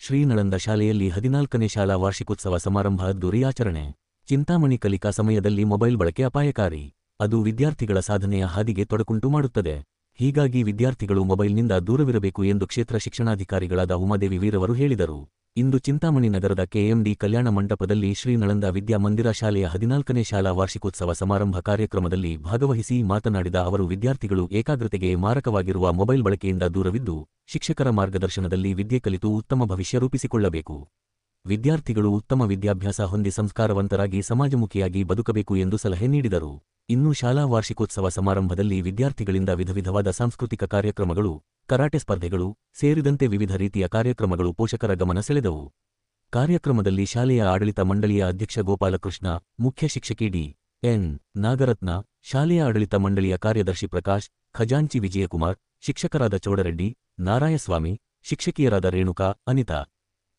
ಶ್ರೀನಳಂದ ಶಾಲೆಯಲ್ಲಿ 14ನೇ ಶಾಲಾ ವಾರ್ಷಿಕೋತ್ಸವ ಸಮಾರಂಭ ಅದ್ದೂರಿ ಆಚರಣೆ. ಚಿಂತಾಮಣಿ ಕಲಿಕಾ ಸಮಯದಲ್ಲಿ ಮೊಬೈಲ್ ಬಳಕೆ ಅಪಾಯಕಾರಿ. ಅದು ವಿದ್ಯಾರ್ಥಿಗಳ ಸಾಧನೆಯ ಹಾದಿಗೆ ತೊಡಕುಂಟು ಮಾಡುತ್ತದೆ. ಹೀಗಾಗಿ ವಿದ್ಯಾರ್ಥಿಗಳು ಮೊಬೈಲ್ನಿಂದ ದೂರವಿರಬೇಕು ಎಂದು ಕ್ಷೇತ್ರ ಶಿಕ್ಷಣಾಧಿಕಾರಿಗಳಾದ ಉಮಾದೇವಿ ವೀರವರು ಹೇಳಿದರು. ಇಂದು ಚಿಂತಾಮಣಿ ನಗರದ ಕೆಎಂಡಿ ಕಲ್ಯಾಣ ಮಂಟಪದಲ್ಲಿ ಶ್ರೀನಳಂದ ವಿದ್ಯಾಮಂದಿರ ಶಾಲೆಯ 14ನೇ ಶಾಲಾ ವಾರ್ಷಿಕೋತ್ಸವ ಸಮಾರಂಭ ಕಾರ್ಯಕ್ರಮದಲ್ಲಿ ಭಾಗವಹಿಸಿ ಮಾತನಾಡಿದ ಅವರು, ವಿದ್ಯಾರ್ಥಿಗಳು ಏಕಾಗ್ರತೆಗೆ ಮಾರಕವಾಗಿರುವ ಮೊಬೈಲ್ ಬಳಕೆಯಿಂದ ದೂರವಿದ್ದು ಶಿಕ್ಷಕರ ಮಾರ್ಗದರ್ಶನದಲ್ಲಿ ವಿದ್ಯೆ ಕಲಿತು ಉತ್ತಮ ಭವಿಷ್ಯ ರೂಪಿಸಿಕೊಳ್ಳಬೇಕು. ವಿದ್ಯಾರ್ಥಿಗಳು ಉತ್ತಮ ವಿದ್ಯಾಭ್ಯಾಸ ಹೊಂದಿ ಸಂಸ್ಕಾರವಂತರಾಗಿ ಸಮಾಜಮುಖಿಯಾಗಿ ಬದುಕಬೇಕು ಎಂದು ಸಲಹೆ ನೀಡಿದರು. ಇನ್ನು ಶಾಲಾ ವಾರ್ಷಿಕೋತ್ಸವ ಸಮಾರಂಭದಲ್ಲಿ ವಿದ್ಯಾರ್ಥಿಗಳಿಂದ ವಿಧವಿಧವಾದ ಸಾಂಸ್ಕೃತಿಕ ಕಾರ್ಯಕ್ರಮಗಳು, ಕರಾಟೆ ಸ್ಪರ್ಧೆಗಳು ಸೇರಿದಂತೆ ವಿವಿಧ ರೀತಿಯ ಕಾರ್ಯಕ್ರಮಗಳು ಪೋಷಕರ ಗಮನ ಸೆಳೆದವು. ಕಾರ್ಯಕ್ರಮದಲ್ಲಿ ಶಾಲೆಯ ಆಡಳಿತ ಮಂಡಳಿಯ ಅಧ್ಯಕ್ಷ ಗೋಪಾಲಕೃಷ್ಣ, ಮುಖ್ಯ ಶಿಕ್ಷಕಿ ಡಿ.ಎನ್. ನಾಗರತ್ನ, ಶಾಲೆಯ ಆಡಳಿತ ಮಂಡಳಿಯ ಕಾರ್ಯದರ್ಶಿ ಪ್ರಕಾಶ್, ಖಜಾಂಚಿ ವಿಜಯಕುಮಾರ್, ಶಿಕ್ಷಕರಾದ ಚೌಡರೆಡ್ಡಿ, ನಾರಾಯಸ್ವಾಮಿ, ಶಿಕ್ಷಕಿಯರಾದ ರೇಣುಕಾ, ಅನಿತಾ,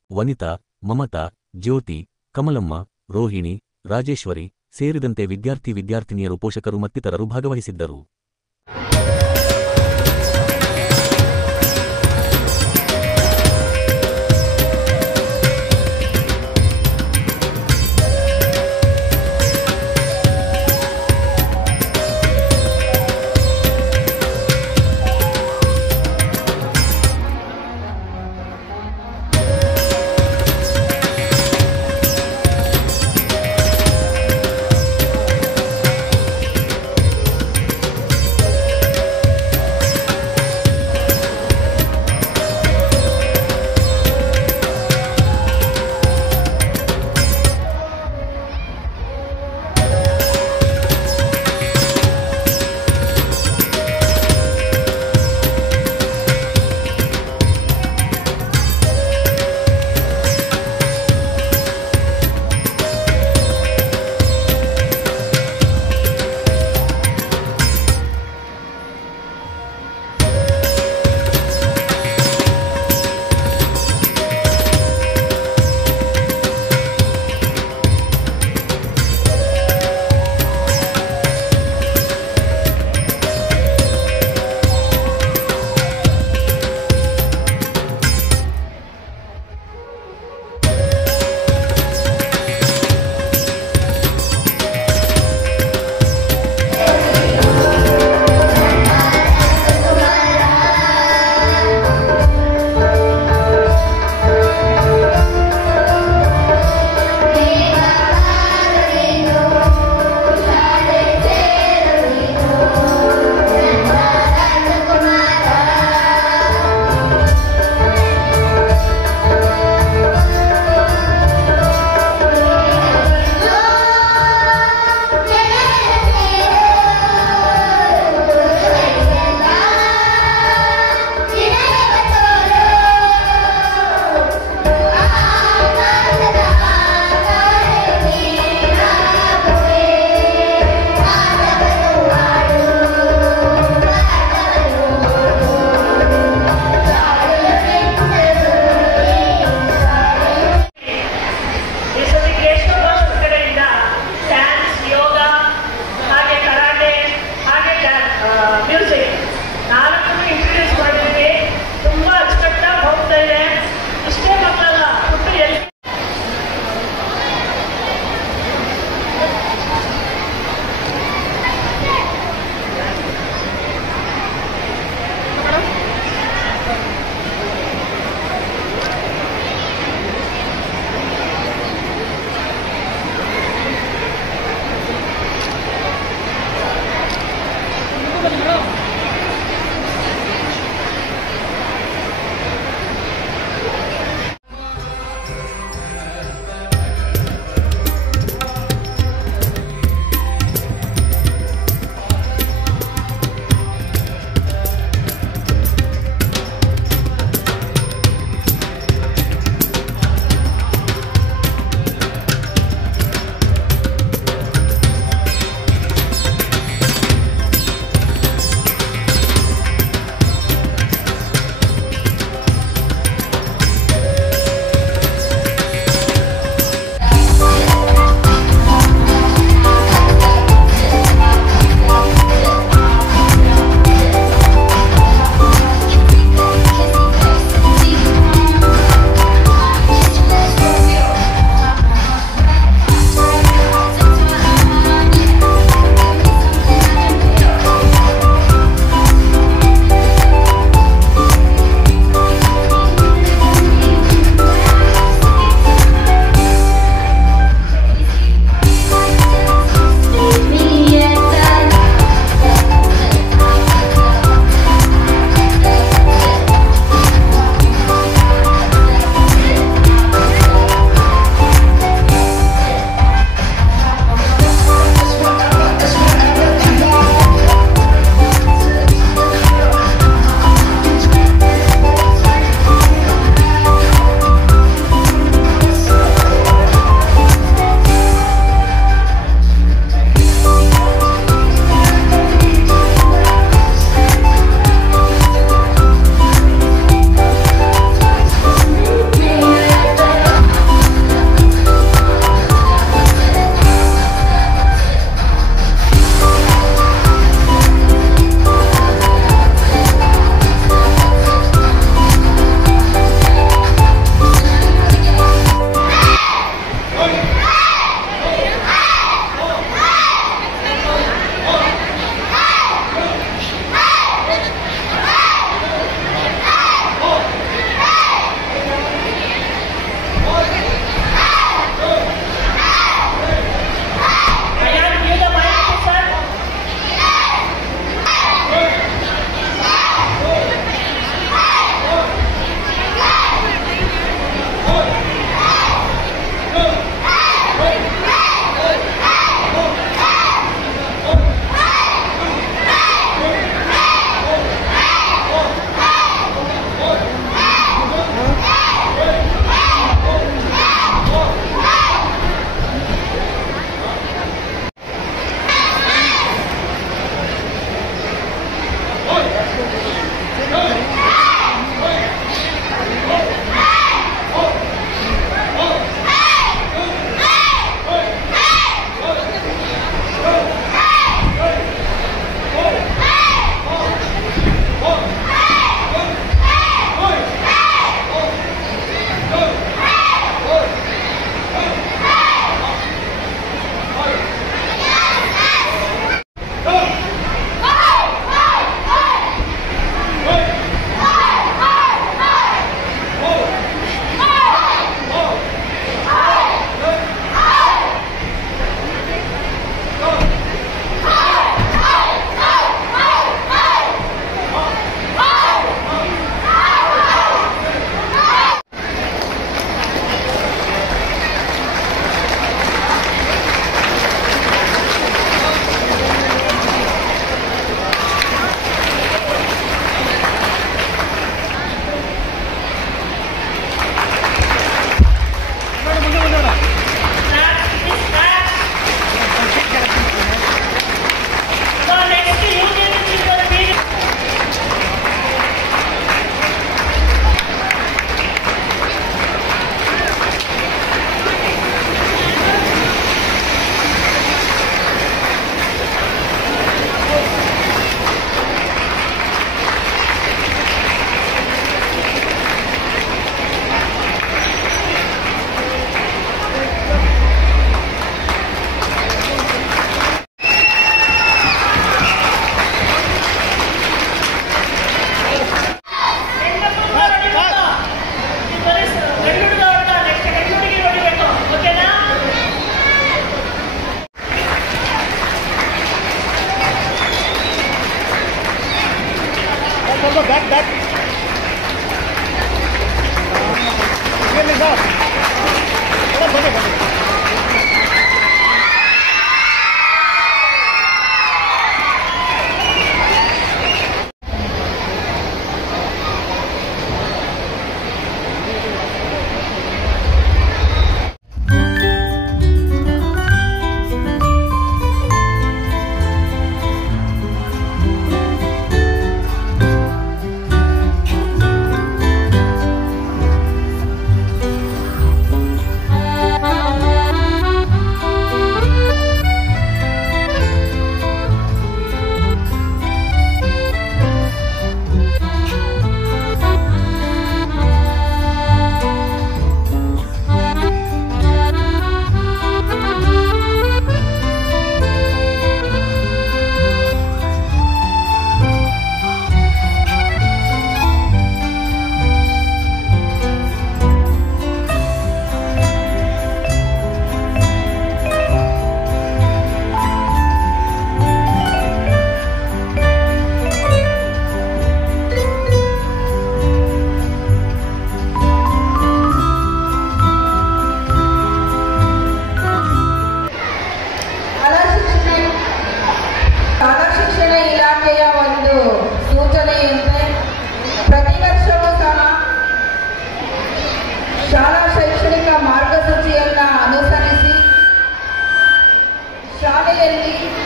ವನಿತಾ, ಮಮತಾ, ಜ್ಯೋತಿ, ಕಮಲಮ್ಮ, ರೋಹಿಣಿ, ರಾಜೇಶ್ವರಿ ಸೇರಿದಂತೆ ವಿದ್ಯಾರ್ಥಿನಿಯರು, ಪೋಷಕರು ಮತ್ತಿತರರು ಭಾಗವಹಿಸಿದ್ದರು.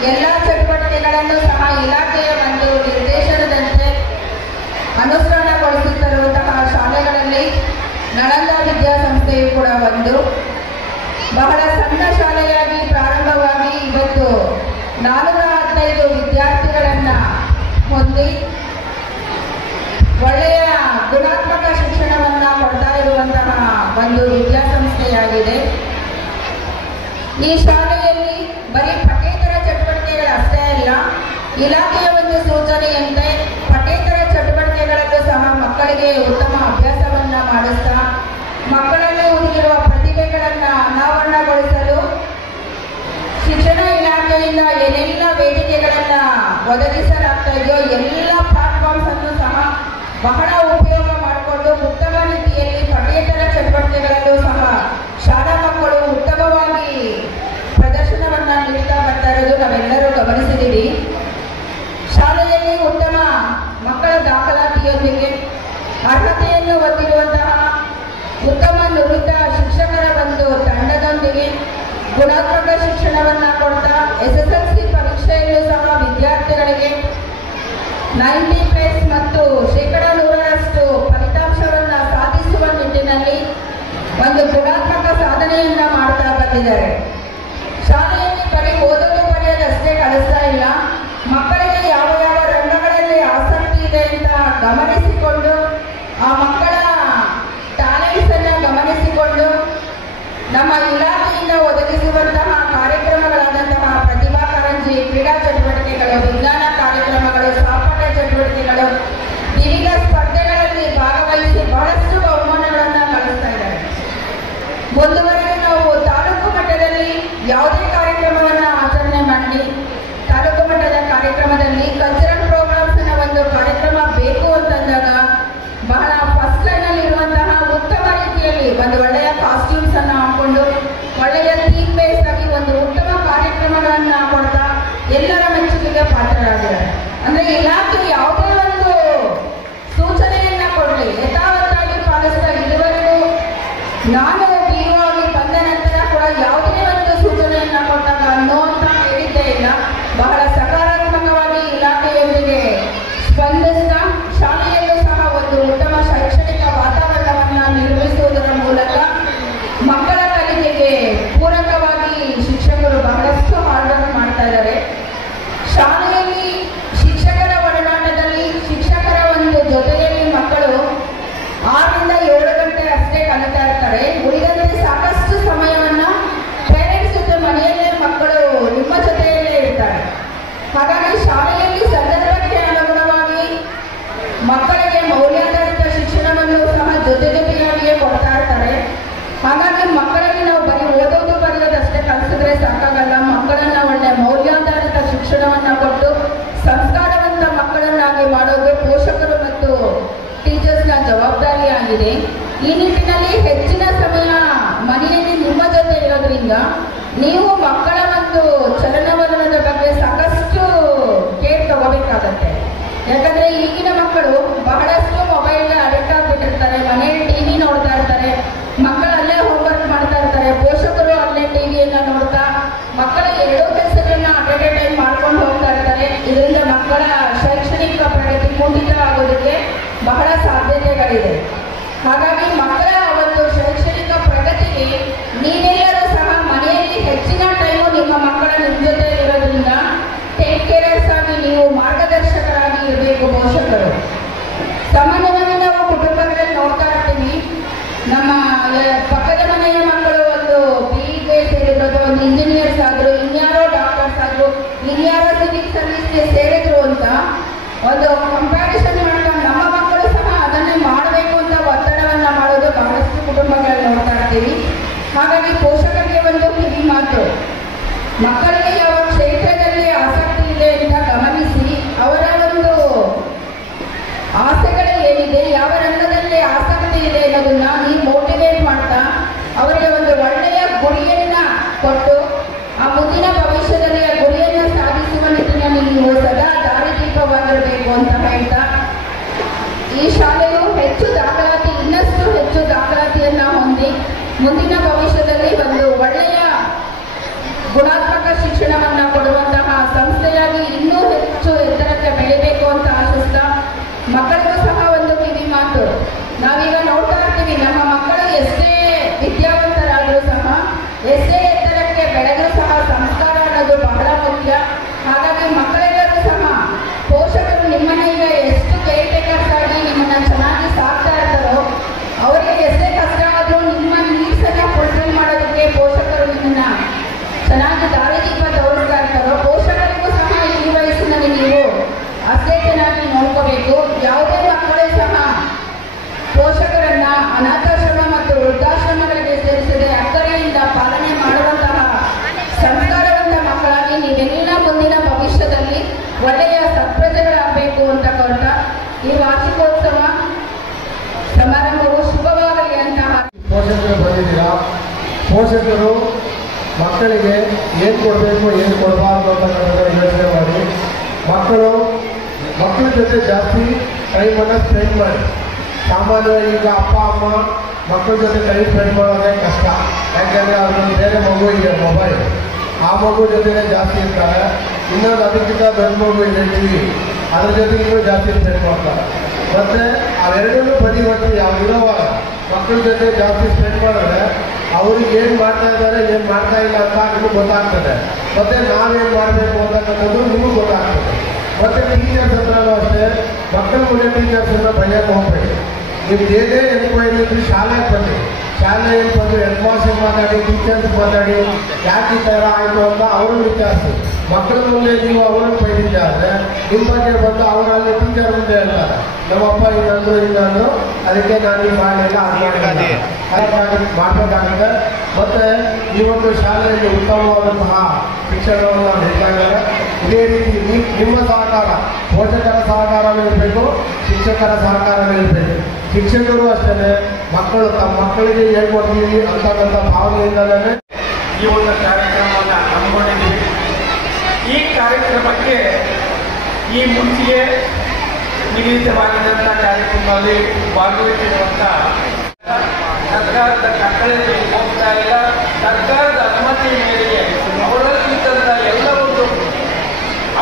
ಎಲ್ಲ ಚಟುವಟಿಕೆಗಳನ್ನು ಸಹ ಇಲಾಖೆಯ ಒಂದು ನಿರ್ದೇಶನದಂತೆ ಅನುಷ್ಠಾನಗೊಳಿಸುತ್ತಿರುವಂತಹ ಶಾಲೆಗಳಲ್ಲಿ ನಳಂದ ವಿದ್ಯಾಸಂಸ್ಥೆಯು ಕೂಡ ಒಂದು. ಬಹಳ ಸಣ್ಣ ಶಾಲೆಯಾಗಿ ಪ್ರಾರಂಭವಾಗಿ ಇವತ್ತು 415 ವಿದ್ಯಾರ್ಥಿಗಳನ್ನು ಹೊಂದಿ ಒಳ್ಳೆಯ ಗುಣಾತ್ಮಕ ಶಿಕ್ಷಣವನ್ನು ಕೊಡ್ತಾ ಇರುವಂತಹ ಒಂದು ವಿದ್ಯಾಸಂಸ್ಥೆಯಾಗಿದೆ. ಈ ಶಾಲೆಯಲ್ಲಿ ಬರೀ ಪಠ್ಯೇತರ ಚಟುವಟಿಕೆಗಳಷ್ಟೇ ಅಲ್ಲ, ಇಲಾಖೆಯ ಒಂದು ಸೂಚನೆಯಂತೆ ಪಠ್ಯೇತರ ಚಟುವಟಿಕೆಗಳಲ್ಲೂ ಸಹ ಮಕ್ಕಳಿಗೆ ಉತ್ತಮ ಅಭ್ಯಾಸವನ್ನ ಮಾಡಿಸ್ತಾ ಮಕ್ಕಳಲ್ಲಿ ಹುದುಗಿರುವ ಪ್ರತಿಭೆಗಳನ್ನು ಅನಾವರಣಗೊಳಿಸಲು ಶಿಕ್ಷಣ ಇಲಾಖೆಯಿಂದ ಏನೆಲ್ಲ ವೇದಿಕೆಗಳನ್ನ ಒದಗಿಸಲಾಗ್ತಾ ಇದೆಯೋ ಎಲ್ಲ ಪ್ಲಾಟ್ಫಾರ್ಮ್ಸ್ ಅನ್ನು ಸಹ ಬಹಳ ಉಪಯೋಗ ಮಾಡಿಕೊಂಡು ಉತ್ತಮ ರೀತಿಯಲ್ಲಿ ಪಠ್ಯೇತರ ಚಟುವಟಿಕೆಗಳಲ್ಲೂ ಸಹ ಶಾಲಾ ಮಕ್ಕಳು ಉತ್ತಮವಾಗಿ ಪ್ರದರ್ಶನವನ್ನ ನೀಡ್ತಾ ಬರ್ತಾ ಇರೋದು ನಾವೆಲ್ಲರೂ ಗಮನಿಸಿದ್ದೀವಿ. ಶಾಲೆಯಲ್ಲಿ ಉತ್ತಮ ಮಕ್ಕಳ ದಾಖಲಾತಿಯೊಂದಿಗೆ ಅರ್ಹತೆಯನ್ನು ಹೊಂದಿರುವಂತಹ ಉತ್ತಮ ನುರಿತ ಶಿಕ್ಷಕರ ಒಂದು ತಂಡದೊಂದಿಗೆ ಗುಣಾತ್ಮಕ ಶಿಕ್ಷಣವನ್ನ ಕೊಡ್ತಾ SSLC ಪರೀಕ್ಷೆಯಲ್ಲೂ ಸಹ ವಿದ್ಯಾರ್ಥಿಗಳಿಗೆ 90+ ಮತ್ತು 100% ಫಲಿತಾಂಶವನ್ನ ಸಾಧಿಸುವ ನಿಟ್ಟಿನಲ್ಲಿ ಒಂದು ಗುಣಾತ್ಮಕ ಸಾಧನೆಯನ್ನ ಮಾಡ್ತಾ ಬಂದಿದ್ದಾರೆ. ಶಾಲೆಯಲ್ಲಿ ಬರೀ ಓದೋದು ಬರೆಯೋದಷ್ಟೇ ಕಲಿಸ್ತಾ ಇಲ್ಲ, ಮಕ್ಕಳಿಗೆ ಯಾವ ಯಾವ ರಂಗಗಳಲ್ಲಿ ಆಸಕ್ತಿ ಇದೆ ಅಂತ ಗಮನಿಸಿಕೊಂಡು ಆ ಮಕ್ಕಳ ಟ್ಯಾಲೆಂಟ್ಸ್ ಅನ್ನ ಗಮನಿಸಿಕೊಂಡು ನಮ್ಮ ಇಲಾಖೆಯಿಂದ ಒದಗಿಸುವಂತಹ ಕಾರ್ಯಕ್ರಮಗಳಾದಂತಹ ಪ್ರತಿಭಾ ಕಾರಂಜಿ, ಕ್ರೀಡಾ ಚಟುವಟಿಕೆಗಳು, ವಿಜ್ಞಾನ ಕಾರ್ಯಕ್ರಮಗಳು, ಸಹಪಾಠ ಚಟುವಟಿಕೆಗಳು, ವಿವಿಧ ಸ್ಪರ್ಧೆಗಳಲ್ಲಿ ಭಾಗವಹಿಸಿ ಬಹಳಷ್ಟು ಬಹುಮಾನಗಳನ್ನು ಗಳಿಸ್ತಾ ಇದ್ದಾರೆ. ಮುಂದುವರೆದು ನಾವು ತಾಲೂಕು ಮಟ್ಟದಲ್ಲಿ ಯಾವುದೇ ಕಾರ್ಯಕ್ರಮವನ್ನು ಆಚರಣೆ ಮಾಡಿ ತಾಲೂಕು ಮಟ್ಟದ ಕಾರ್ಯಕ್ರಮದಲ್ಲಿ ಕಲ್ಚರಲ್ ಪ್ರೋಗ್ರಾಮ್ಸ್ ಒಂದು ಕಾರ್ಯಕ್ರಮ ಬೇಕು ಅಂತಂದಾಗ ಬಹಳ ಫಸ್ಟ್ ಲೈನ್ ಅಲ್ಲಿ ಇರುವಂತಹ ಉತ್ತಮ ರೀತಿಯಲ್ಲಿ ಒಂದು ಒಳ್ಳೆಯ ಕಾಸ್ಟ್ಯೂಮ್ಸ್ ಅನ್ನು ಹಾಕೊಂಡು ಒಳ್ಳೆಯ ಥೀಮ್ ಬೇಸ್ ಆಗಿ ಒಂದು ಉತ್ತಮ ಕಾರ್ಯಕ್ರಮಗಳನ್ನ ಕೊಡ್ತಾ ಎಲ್ಲರ ಮೆಚ್ಚುಗೆಗೆ ಪಾತ್ರರಾಗಿದ್ದಾರೆ. ಅಂದ್ರೆ ಇಲಾಖೆ ಯಾವುದೇ ಒಂದು ಸೂಚನೆಯನ್ನ ಕೊಡಲಿ ಯಥಾವತ್ತಾಗಿ ಪಾಲಿಸ್ತಾ ಇದುವರೆಗೂ ನಾನು ಆಗಿ ಬಂದ ನಂತರ ಕೂಡ ಯಾವುದೇ ಒಂದು ಸೂಚನೆಯನ್ನ ಕೊಟ್ಟಾಗ ಅನ್ನೋ ಅಂತ ಹೇಳಿದ್ದೇ ಇಲ್ಲ. ಬಹಳ ಸಕಾರಾತ್ಮಕವಾಗಿ ಇಲಾಖೆಯೊಂದಿಗೆ ಸ್ಪಂದಿಸ್ತಾ ಶಾಲೆಯಲ್ಲೂ ಸಹ ಒಂದು ಉತ್ತಮ ಶೈಕ್ಷಣಿಕ ವಾತಾವರಣವನ್ನ ನಿರ್ಮಿಸುವುದರ ಮೂಲಕ ಮಕ್ಕಳ ಕಲಿಕೆಗೆ ಪೂರಕವಾಗಿ ಶಿಕ್ಷಕರು ಬಹಳಷ್ಟು ಹಾರ್ಡ್ ವರ್ಕ್ ಮಾಡ್ತಾ ಇದ್ದಾರೆ. ಶಾಲೆಯಲ್ಲಿ ಶಿಕ್ಷಕರ ಒಡನಾಟದಲ್ಲಿ ಶಿಕ್ಷಕರ ಒಂದು ಜೊತೆಯಲ್ಲಿ ಮಕ್ಕಳು 6 ರಿಂದ 7 ಗಂಟೆ ಅಷ್ಟೇ ಕಲಿತಾ ಇರ್ತಾರೆ. ಉಳಿದ ದಿನಗಳಲ್ಲಿ ಹೆಚ್ಚಿನ ಸಮಯ ಮನೆಯಲ್ಲಿ ನಿಮ್ಮ ಜೊತೆ ಇರೋದ್ರಿಂದ ನೀವು ಮಕ್ಕಳ ಒಂದು ಚಲನವಲನದ ಬಗ್ಗೆ ಸಾಕಷ್ಟು ಕೇರ್ ತಗೋಬೇಕಾಗತ್ತೆ. ಯಾಕಂದ್ರೆ ಈಗಿನ ಮಕ್ಕಳು ಬಹಳಷ್ಟು ಮೊಬೈಲ್ ಅಡಿಕ್ಟ್ ಆಗ್ಬಿಟ್ಟಿರ್ತಾರೆ. ಮನೆಯಲ್ಲಿ ಟಿವಿ ನೋಡ್ತಾ ಇರ್ತಾರೆ, ಮಕ್ಕಳು ಅಲ್ಲೇ ಹೋಮ್ವರ್ಕ್ ಮಾಡ್ತಾ ಇರ್ತಾರೆ, ಪೋಷಕರು ಅಲ್ಲೇ ಟಿವಿಯನ್ನ ನೋಡ್ತಾ ಮಕ್ಕಳ ಎರಡೂ ಕೆಲಸಗಳನ್ನ ಅಟ್ ಎ ಟೈಮ್ ಮಾಡ್ಕೊಂಡು ಹೋಗ್ತಾ ಇರ್ತಾರೆ. ಇದರಿಂದ ಮಕ್ಕಳ ಶೈಕ್ಷಣಿಕ ಪ್ರಗತಿ ಕುಂಠಿತ ಆಗೋದಕ್ಕೆ ಬಹಳ ಸಾಧ್ಯತೆಗಳಿದೆ. ಹಾಗಾಗಿ ಮಕ್ಕಳ ಒಂದು ಶೈಕ್ಷಣಿಕ ಪ್ರಗತಿಗೆ ನೀವೆಲ್ಲರೂ ಸಹ ಮನೆಯಲ್ಲಿ ಹೆಚ್ಚಿನ ಟೈಮು ನಿಮ್ಮ ಮಕ್ಕಳ ನಿಮ್ಮ ಜೊತೆ ಇರೋದ್ರಿಂದ ಟೇಕ್ ಕೇರರ್ಸ್ ಆಗಿ ನೀವು ಮಾರ್ಗದರ್ಶಕರಾಗಿ ಇರಬೇಕು ಪೋಷಕರು. ಸಾಮಾನ್ಯವಾಗಿ ನಾವು ಕುಟುಂಬಗಳಲ್ಲಿ ನೋಡ್ತಾ ಇರ್ತೀವಿ, ನಮ್ಮ ಪಕ್ಕದ ಮನೆಯ ಮಕ್ಕಳು ಒಂದು BE ಸೇರಿರೋದು, ಒಂದು ಇಂಜಿನಿಯರ್ಸ್ ಆದ್ರು, ಇನ್ಯಾರೋ ಡಾಕ್ಟರ್ಸ್ ಆದ್ರು, ಇನ್ಯಾರೋ ಸಿವಿಲ್ ಸರ್ವಿಸ್ಗೆ ಸೇರಿದ್ರು ಅಂತ ಒಂದು ಕಂಪ್ಯಾರಿಸನ್ ಮಾಡ್ತಾ ನಮ್ಮ ಮಕ್ಕಳು ಸಹ ಅದನ್ನೇ ಮಾಡಬೇಕು ಅಂತ ಒತ್ತಡವನ್ನ ಮಾಡೋದು ಬಹಳಷ್ಟು ಕುಟುಂಬಗಳಲ್ಲಿ ನೋಡ್ತಾ ಇರ್ತೀವಿ. ಹಾಗಾಗಿ ಪೋಷಕರಿಗೆ ಒಂದು ಕಿವಿ ಮಾತು, ಮಕ್ಕಳಿಗೆ ಯಾವ ಕ್ಷೇತ್ರದಲ್ಲಿ ಆಸಕ್ತಿ ಇದೆ ಅಂತ ಗಮನಿಸಿ ಅವರ ಒಂದು ಆಸೆಗಳು ಏನಿದೆ, ಯಾವ ರಂಗದಲ್ಲಿ ಆಸಕ್ತಿ ಇದೆ ಅನ್ನೋದನ್ನ ನೀವು ಮೋಟಿವೇಟ್ ಮಾಡ್ತಾ ಅವರಿಗೆ ಒಂದು ಒಳ್ಳೆಯ ಗುರಿಯನ್ನ ಕೊಟ್ಟು ಆ ಮುಂದಿನ ಭವಿಷ್ಯದಲ್ಲಿ ಆ ಗುರಿಯನ್ನ ಸಾಧಿಸುವ ನಿಟ್ಟಿನಲ್ಲಿ ನೀವು ಸದಾ ದಾರಿದೀಪವಾಗಿರಬೇಕು ಅಂತ ಹೇಳ್ತಾ, ಈ ಶಾಲೆಯು ಇನ್ನಷ್ಟು ಹೆಚ್ಚು ದಾಖಲಾತಿಯನ್ನ ಹೊಂದಿ ಮುಂದಿನ ಭವಿಷ್ಯದಲ್ಲಿ ಒಂದು ಒಳ್ಳೆಯ ಗುಣಾತ್ಮಕ ಶಿಕ್ಷಣವನ್ನ ಕೊಡುವಂತಹ ಸಂಸ್ಥೆಯಾಗಿ ಇನ್ನೂ ಹೆಚ್ಚು ಎತ್ತರಕ್ಕೆ ಬೆಳಿಬೇಕು ಅಂತ ಆಶಿಸ್ತಾ, ಮಕ್ಕಳಿಗೂ ಸಹ ಒಂದು ಕಿವಿ ಮಾತು, ನಾವೀಗ ನೋಡ್ತಾ ಇರ್ತೀವಿ ನಮ್ಮ ಮಕ್ಕಳು ಎಷ್ಟೇ ವಿದ್ಯಾವಂತರಾದರೂ ಸಹ, ಎಷ್ಟೇ ಎತ್ತರಕ್ಕೆ ಬೆಳೆದರೂ ಸಹ ಸಂಸ್ಕಾರ ಅನ್ನೋದು ಬಹಳ ಮುಖ್ಯ. ಹಾಗಾಗಿ ಮಕ್ಕಳೆಲ್ಲರೂ ಸಹ ಪೋಷಕರು ನಿಮ್ಮನ್ನ ಈಗ ಎಷ್ಟು ಕೇರ್ ಟೇಕರ್ಸ್ ಆಗಿ ನಿಮ್ಮನ್ನ ಚೆನ್ನಾಗಿ ಸಾಕ್ತಾ ಇರ್ತಾರೋ, ಅವರಿಗೆ ಎಷ್ಟೇ ಕಷ್ಟ ಆದರೂ ನಿಮ್ಮ ನೀಡ್ಸನ್ನ ಫುಲ್ಫಿಲ್ ಮಾಡೋದಕ್ಕೆ ಪೋಷಕರು ನಿಮ್ಮನ್ನ ಚೆನ್ನಾಗಿ ದಾರಿದೀಪ ತೋರಿಸ್ತಾ ಇರ್ತಾರೋ, ಪೋಷಕರಿಗೂ ಸಹ ಈ ವಯಸ್ಸಿನಲ್ಲಿ ನೀವು ಅಷ್ಟೇ ಚೆನ್ನಾಗಿ ನೋಡ್ಕೋಬೇಕು. ಯಾವುದೇ ಮಕ್ಕಳು ಸಹ ಪೋಷಕರನ್ನ ಅನಾಥಾಶ್ರಮ ಮತ್ತು ವೃದ್ಧಾಶ್ರಮಗಳಿಗೆ ಸೇರಿಸದೆ ಅಕ್ಕರೆಯಿಂದ ಪಾಲನೆ ಮಾಡುವಂತಹ ಸಂಸ್ಕಾರವಂತ ಮಕ್ಕಳಾಗಿ ನೀವೆಲ್ಲ ಮುಂದಿನ ಭವಿಷ್ಯದಲ್ಲಿ ಒಳ್ಳೆಯ ಸತ್ಪ್ರಜೆಗಳಾಗಬೇಕು ಅಂತ ಕೋರ್ತಾ ಈ ವಾರ್ಷಿಕೋತ್ಸವ ಸಮಾರಂಭವು ಶುಭವಾಗಲಿ ಅಂತ. ಪೋಷಕರು ಬಂದಿದ್ದೀರಾ, ಪೋಷಕರು ಮಕ್ಕಳಿಗೆ ಏನು ಕೊಡಬೇಕು ಏನು ಕೊಡಬಾರ್ದು ಅಂತಕ್ಕಂಥದ್ದು ಯೋಚನೆ ಮಾಡಿ ಮಕ್ಕಳ ಜೊತೆ ಜಾಸ್ತಿ ಟೈಮನ್ನು ಸ್ಪೆಂಡ್ ಮಾಡಿ. ಸಾಮಾನ್ಯವಾಗಿ ಈಗ ಅಪ್ಪ ಅಮ್ಮ ಮಕ್ಕಳ ಜೊತೆ ಟೈಮ್ ಸ್ಪೆಂಡ್ ಮಾಡೋದೇ ಕಷ್ಟ. ಯಾಕೆಂದರೆ ಅವ್ರಿಗೆ ಬೇರೆ ಮಗು ಇದೆ ಮೊಬೈಲ್, ಆ ಮಗು ಜೊತೆನೇ ಜಾಸ್ತಿ ಇರ್ತಾರೆ. ಇನ್ನೊಂದು ಅದಕ್ಕಿಂತ ದೊಡ್ಡ ಮಗು ಇದೆ ಟಿವಿ, ಅದ್ರ ಜೊತೆ ಇನ್ನೂ ಜಾಸ್ತಿ ಸ್ಪೆಂಡ್ ಮಾಡ್ತಾರೆ. ಮತ್ತು ಅವೆರಡನ್ನೂ ಬದಿವಟ್ಟು ಯಾವ ಇರೋವಾಗ ಮಕ್ಕಳ ಜೊತೆ ಜಾಸ್ತಿ ಸ್ಪೆಂಡ್ ಮಾಡಿದ್ರೆ ಅವ್ರಿಗೆ ಏನು ಮಾಡ್ತಾ ಇದ್ದಾರೆ ಏನು ಮಾಡ್ತಾ ಇಲ್ಲ ಅಂತ ನಿಮಗೆ ಗೊತ್ತಾಗ್ತದೆ. ಮತ್ತು ನಾವೇನು ಮಾಡಬೇಕು ಅಂತಕ್ಕಂಥದ್ದು ನಿಮಗೂ ಗೊತ್ತಾಗ್ತದೆ. ಮತ್ತು ಟೀಚರ್ಸ್ ಹತ್ರನೂ ಅಷ್ಟೇ, ಮಕ್ಕಳ ಮುಂದೆ ಟೀಚರ್ಸನ್ನು ಬೈಯಕ್ಕೆ ಹೋಗ್ಬೇಡಿ. ನೀವು ಏನೇ ಎನ್ಕ್ವೈರಿ ಇದ್ದು ಶಾಲೆಗೆ ಬನ್ನಿ, ಶಾಲೆಯಲ್ಲಿ ಬಂದು ಹೆಡ್ ಮಾಸ್ಟರ್ ಮಾತಾಡಿ, ಟೀಚರ್ಸ್ ಮಾತಾಡಿ, ಯಾಕೆ ಈ ಥರ ಆಯಿತು ಅಂತ ಅವರು ವಿಚಾರಿಸಿ. ಮಕ್ಕಳ ಮುಂದೆ ನೀವು ಅವರನ್ನು ಬೈದಿದ್ದೆ ಆದರೆ ನಿಮ್ಮ ಬಗ್ಗೆ ಬಂದು ಅವರಲ್ಲಿ ಟೀಚರ್ ಮುಂದೆ ಹೇಳ್ತಾರೆ, ನಮ್ಮಪ್ಪ ಇನ್ನೊಂದು ಅದಕ್ಕೆ ನಾನು ಈ ಮಾಡಲಿಲ್ಲ ಅದು ಮಾಡಿಲ್ಲ ಅದಕ್ಕಾಗಿ ಮಾಡಬೇಕಾಗುತ್ತೆ. ಮತ್ತು ಈ ಒಂದು ಶಾಲೆಯಲ್ಲಿ ಉತ್ತಮವಾದಂತಹ ಶಿಕ್ಷಣವನ್ನು ನೀಡ್ತಾ ಇದ್ದಾರೆ. ಇದೇ ರೀತಿ ನಿಮ್ಮ ಸಹಕಾರ, ಪೋಷಕರ ಸಹಕಾರವೂ ಇರಬೇಕು, ಶಿಕ್ಷಕರ ಸಹಕಾರವೂ ಇರಬೇಕು. ಶಿಕ್ಷಕರು ಅಷ್ಟೇ ಮಕ್ಕಳು ತಮ್ಮ ಮಕ್ಕಳಿಗೆ ಹೇಳ್ಕೊಡ್ತೀವಿ ಅಂತಕ್ಕಂಥ ಭಾವನೆಯಿಂದಲೇ ಈ ಒಂದು ಕಾರ್ಯಕ್ರಮವನ್ನು ಹಮ್ಮಿಕೊಂಡಿದ್ದೀವಿ. ಈ ಕಾರ್ಯಕ್ರಮಕ್ಕೆ ಈ ಮುಂಚೆಯೇ ನಿಗದಿತವಾಗಿದ್ದಂಥ ಕಾರ್ಯಕ್ರಮದಲ್ಲಿ ಭಾಗವಹಿಸಿರುವಂಥ ಸರ್ಕಾರದ ಕಟ್ಟಳೆಗೆ ಹೋಗ್ತಾ ಇಲ್ಲ, ಸರ್ಕಾರದ ಅನುಮತಿ ಮೇರೆಗೆ ಅವರಲ್ಲಿದ್ದಂಥ ಎಲ್ಲ ಒಂದು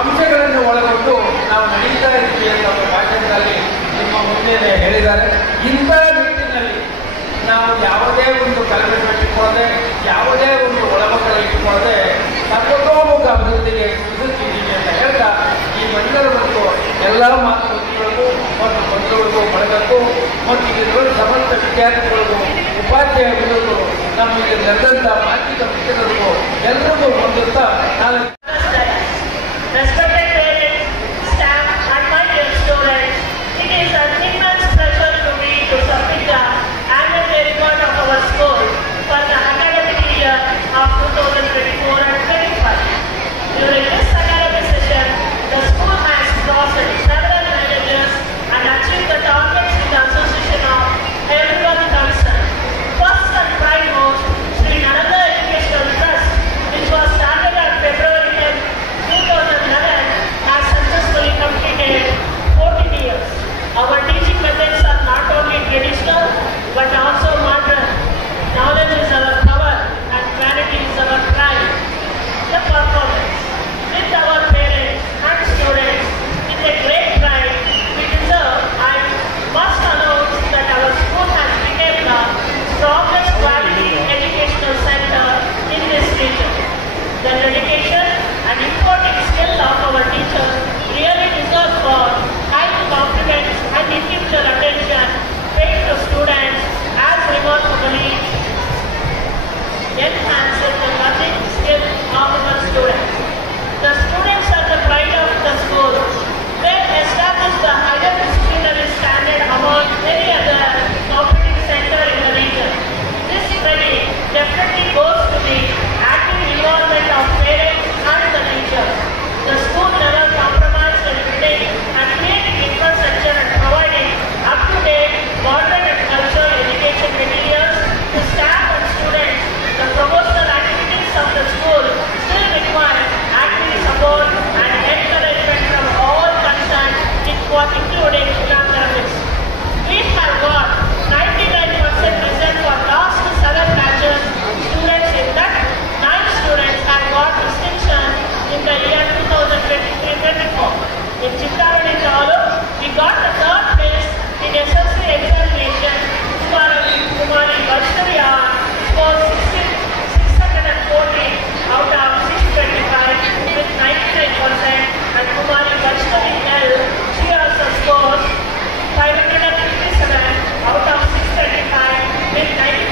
ಅಂಶಗಳನ್ನು ಒಳಗೊಂಡು ನಾವು ನಡೀತಾ ಇರ್ತೀವಿ ಅಂತ ಒಂದು ಭಾಷಣದಲ್ಲಿ ನಿಮ್ಮ ಮುಂದೆ ಹೇಳಿದ್ದಾರೆ. ಇಂಥ ನಿಟ್ಟಿನಲ್ಲಿ ನಾವು ಯಾವುದೇ ಒಂದು ಕಲಬೆರಕೆ ಇಟ್ಕೊಳ್ಳದೆ, ಯಾವುದೇ ಒಂದು ಒಳಮಕ್ಕಳು ಇಟ್ಕೊಳ್ಳದೆ ಸರ್ವತೋಮುಖ ಅಭಿವೃದ್ಧಿಗೆ ಸುಧಾರಿಸಿದ್ದೀವಿ ಅಂತ ಹೇಳ್ತಾ ಈ ಮಂಡಲ ಮತ್ತು ಎಲ್ಲ ಮಾತುಕತೆಗಳಿಗೂ ಮತ್ತು ಬಂಧುಗಳಿಗೂ ಬಳಗಕ್ಕೂ ಮತ್ತು ಇದರಲ್ಲಿ ಸಮಸ್ತ ವಿದ್ಯಾರ್ಥಿಗಳಿಗೂ ಉಪಾಧ್ಯಾಯರಿಗೂ ನಮಗೆ ನಡೆದಂಥ ಮಾನಸಿಕ ಮಿತ್ರರಿಗೂ ಎಲ್ಲರಿಗೂ ಹೊಂದುತ್ತಾ ನಾನು Respected parents, staff, and my dear students, it is an immense pleasure to me to submit the annual report of our school for the academic year of 2024 and 25. During this academic session, the school has crossed several marriages and achieved the targets in the association of everyone concerned.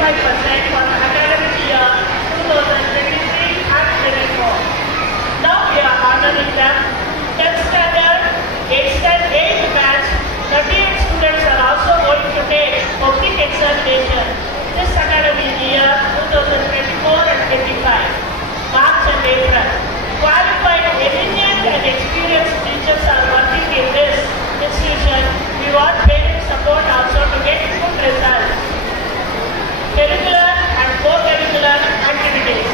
75% for the academic year 2023 and 24. Now we are honoring them. 10th standard, 8th batch, 38 students are also going to take public examination this academic year 2024 and 25, March and April. Qualified, eminent and experienced teachers are working in this institution. We want parent support also to get good results. Curricular and co-curricular activities.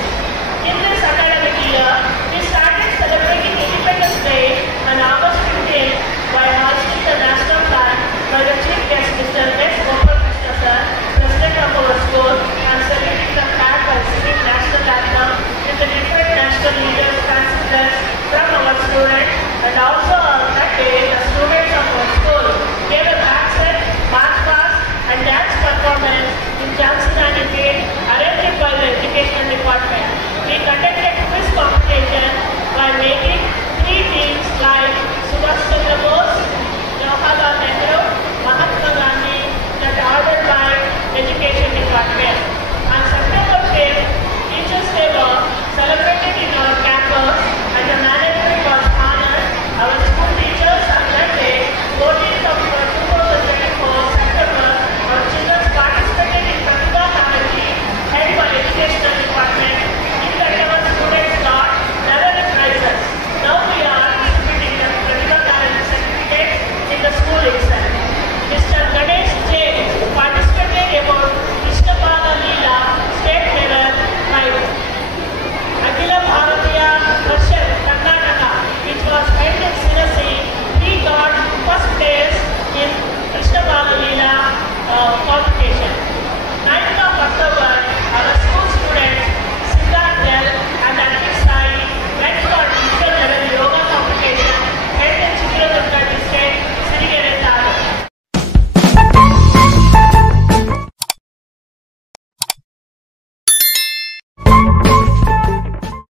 In this academic year, we started celebrating Independence Day on August 15th by hosting the national flag by the chief guest Mr. S. Gopal Krishna sir, president of our school, and saluting the flag by singing national anthem with the different national leaders, translators from our students, and also on that day, the students of our school gave a back set, march past, and dance performance in Jhansi Rani Gate arranged by the Education Department. We conducted quiz competition by making 3 teams like Subhash Chandra Bose, Jawaharlal Nehru, Mahatma Gandhi, that ordered by Education Department.